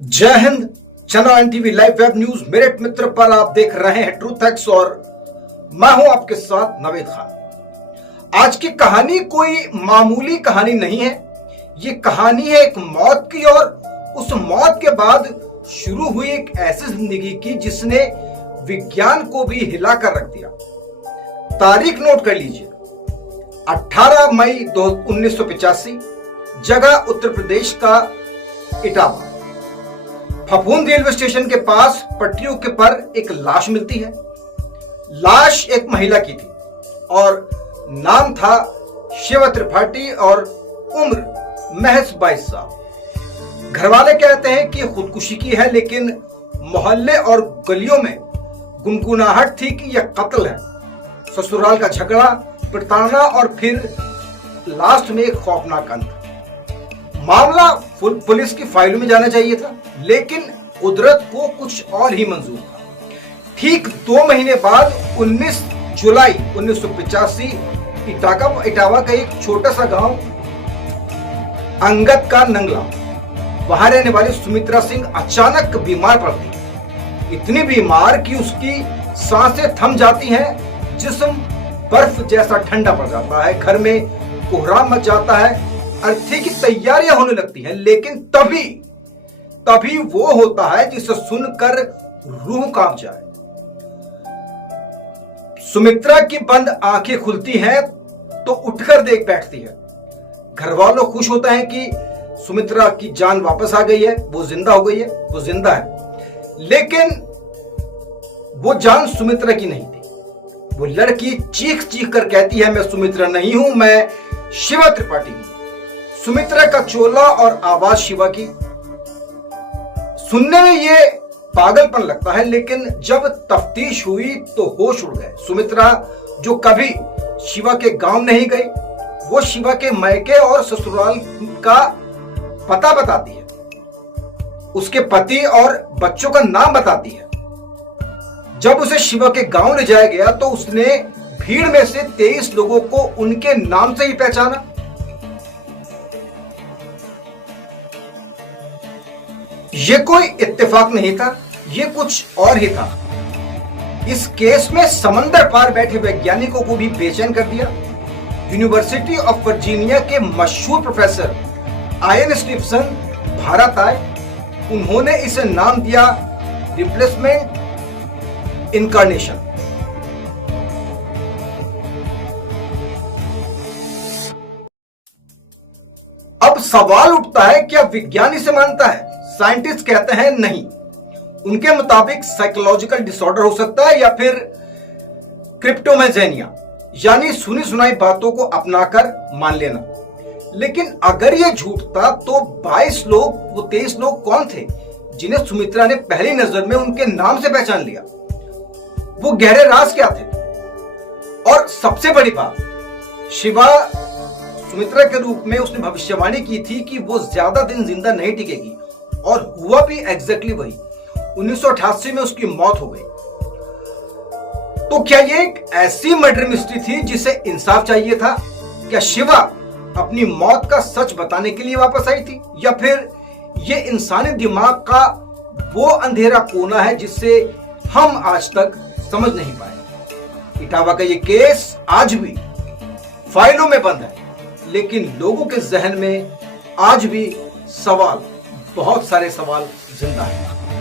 जय हिंद। Channel NTV live web news Meerut Mitra पर आप देख रहे हैं ट्रूथ एक्स और मैं हूं आपके साथ नवेद खान। आज की कहानी कोई मामूली कहानी नहीं है। ये कहानी है एक मौत की और उस मौत के बाद शुरू हुई एक ऐसी जिंदगी की जिसने विज्ञान को भी हिलाकर रख दिया। तारीख नोट कर लीजिए, 18 मई 1985, जगह उत्तर प्रदेश का इटावा। फफूंद रेलवे स्टेशन के पास पटरियों के पर एक लाश मिलती है। लाश एक महिला की थी और नाम था शिवा त्रिपाठी और उम्र महज 22 साल। घरवाले कहते हैं कि खुदकुशी की है, लेकिन मोहल्ले और गलियों में गुनगुनाहट थी कि यह कत्ल है। ससुराल का झगड़ा, प्रताड़ना और फिर लास्ट में एक खौफनाक अंत। मामला पुलिस की फाइलों में जाना चाहिए था, लेकिन कुदरत को कुछ और ही मंजूर था। ठीक 2 महीने बाद 19 जुलाई 1985 इटावा का एक छोटा सा गांव अंगद का नंगला, वहां रहने वाली सुमित्रा सिंह अचानक बीमार पड़ती। इतनी बीमार कि उसकी सांसें थम जाती हैं, जिस्म बर्फ जैसा ठंडा पड़ जाता है, घर में कोहराम मच जाता है, अर्थी की तैयारियां होने लगती हैं। लेकिन तभी वो होता है जिसे सुनकर रूह कांप जाए। सुमित्रा की बंद आंखें खुलती हैं तो उठकर देख बैठती है। घर वालों खुश होता है कि सुमित्रा की जान वापस आ गई है, वो जिंदा हो गई है, वो जिंदा है। लेकिन वो जान सुमित्रा की नहीं थी। वो लड़की चीख चीख कर कहती है, मैं सुमित्रा नहीं हूं, मैं शिवा त्रिपाठी हूं। सुमित्रा का चोला और आवाज शिवा की। सुनने में ये पागलपन लगता है, लेकिन जब तफ्तीश हुई तो होश उड़ गए। सुमित्रा जो कभी शिवा के गांव नहीं गई, वो शिवा के मायके और ससुराल का पता बताती है, उसके पति और बच्चों का नाम बताती है। जब उसे शिवा के गांव ले जाया गया तो उसने भीड़ में से 23 लोगों को उनके नाम से ही पहचाना। ये कोई इत्तेफाक नहीं था, ये कुछ और ही था। इस केस में समंदर पार बैठे वैज्ञानिकों को भी बेचैन कर दिया। यूनिवर्सिटी ऑफ वर्जीनिया के मशहूर प्रोफेसर आयन स्टीफसन भारत आए। उन्होंने इसे नाम दिया रिप्लेसमेंट इनकार्नेशन। अब सवाल उठता है, क्या विज्ञान इसे मानता है? साइंटिस्ट कहते हैं नहीं। उनके मुताबिक साइकोलॉजिकल डिसऑर्डर हो सकता है या फिर क्रिप्टोमेजेनिया, यानी सुनी सुनाई बातों को अपनाकर मान लेना। लेकिन अगर यह झूठ था तो 22 लोग, वो 23 लोग कौन थे जिन्हें सुमित्रा ने पहली नजर में उनके नाम से पहचान लिया? वो गहरे राज क्या थे? और सबसे बड़ी बात, शिवा सुमित्रा के रूप में उसने भविष्यवाणी की थी कि वो ज्यादा दिन जिंदा नहीं टिकेगी, और हुआ भी एग्जैक्टली वही। 1988 में उसकी मौत हो गई। तो क्या ये एक ऐसी मर्डर मिस्ट्री थी जिसे इंसाफ चाहिए था? क्या शिवा अपनी मौत का सच बताने के लिए वापस आई थी, या फिर ये इंसानी दिमाग का वो अंधेरा कोना है जिससे हम आज तक समझ नहीं पाए? इटावा का ये केस आज भी फाइलों में बंद है, लेकिन लोगों के जहन में आज भी बहुत सारे सवाल जिंदा हैं।